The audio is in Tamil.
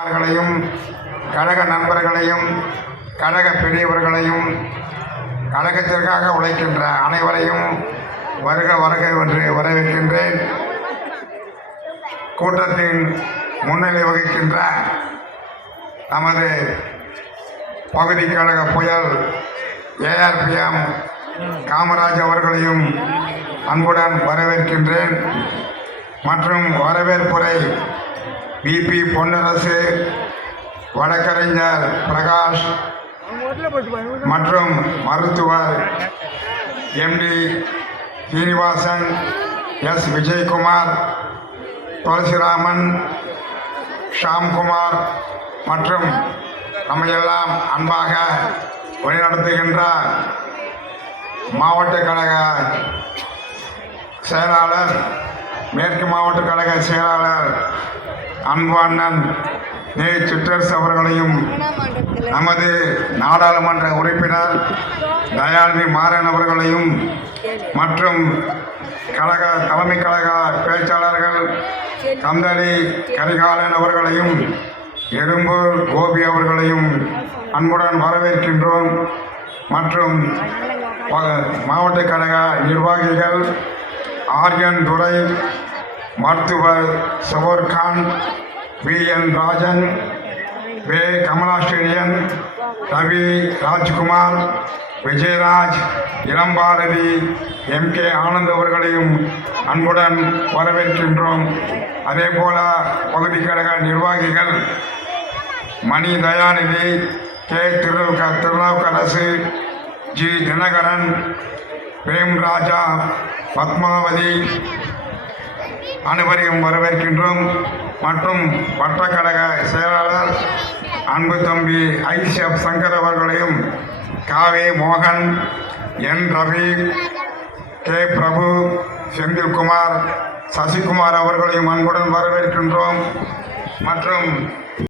அவர்களையும் கழக நண்பர்களையும் கழக பெரியவர்களையும் கழகத்திற்காக உழைக்கின்ற அனைவரையும் வருக வருக என்று வரவேற்கின்றேன். கூட்டத்தின் முன்னிலை வகிக்கின்ற நமது பகுதி கழக புயல் ஏஆர்பிஎம் காமராஜ் அவர்களையும் அன்புடன் வரவேற்கின்றேன். மற்றும் வரவேற்புரை பிபி பொன்னரசு, வழக்கறிஞர் பிரகாஷ் மற்றும் மருத்துவர் எம்டி சீனிவாசன், எஸ் விஜயகுமார், துளசிராமன், ஷாம்குமார் மற்றும் நம்மையெல்லாம் அன்பாக வழிநடத்துகின்ற மாவட்ட கழக செயலாளர், மேற்கு மாவட்ட கழக செயலாளர் அன்பு அண்ணன் நே சிற்றரசு அவர்களையும், நமது நாடாளுமன்ற உறுப்பினர் தயாநிதி மாறன் அவர்களையும் மற்றும் கழக தலைமை கழக பேச்சாளர்கள் கந்தளி கரிகாலன் அவர்களையும் எழும்பூர் கோபி அவர்களையும் அன்புடன் வரவேற்கின்றோம். மற்றும் மாவட்ட கழக நிர்வாகிகள் ஆர்யன் துரை, மருத்துவர் சபோர்கான், விஎன் ராஜன், வே கமலாஸ்ரீயன், ரவி ராஜ்குமார், விஜயராஜ், இளம்பாரதி, எம்கே ஆனந்த் அவர்களையும் அன்புடன் வரவேற்கின்றோம். அதேபோல பகுதி கழக நிர்வாகிகள் மணி தயாநிதி, கே திருநாவுக்கரசு, ஜி தினகரன், பிரேம்ராஜா, பத்மாவதி அனைவரையும் வரவேற்கின்றோம். மற்றும் வட்டக்கழக செயலாளர் அன்பு தம்பி ஐசிஎஃப் சங்கர் அவர்களையும், காவே மோகன், என் ரவி, கே பிரபு, செந்தில்குமார், சசிகுமார் அவர்களையும் அன்புடன் வரவேற்கின்றோம். மற்றும்